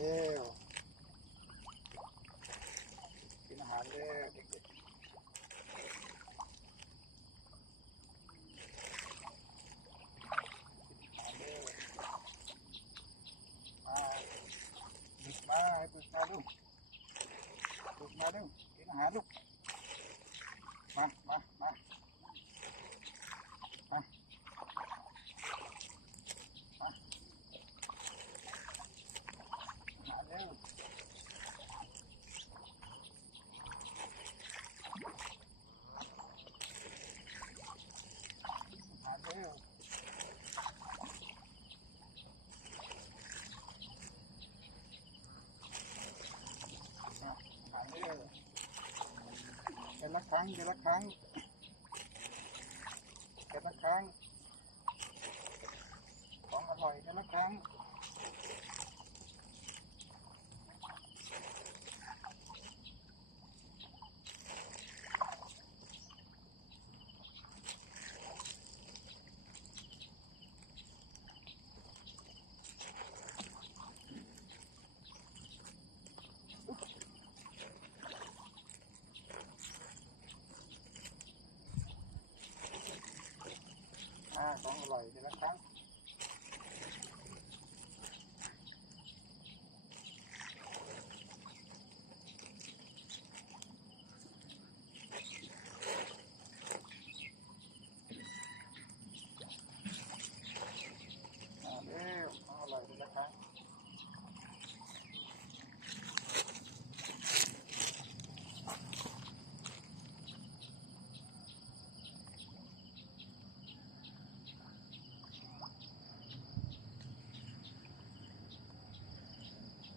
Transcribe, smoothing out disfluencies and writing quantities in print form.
เร็วกินอาหารเร็วเด็กๆกินอาหารเร็วมาบึกมาลูกกินอาหารลูกมาอาหารเร็วอาหารเร็วอาหารเร็วเดี๋ยวละครั้งของอร่อยเดี๋ยวละครั้งของอร่อยเดี๋ยวละครั้ง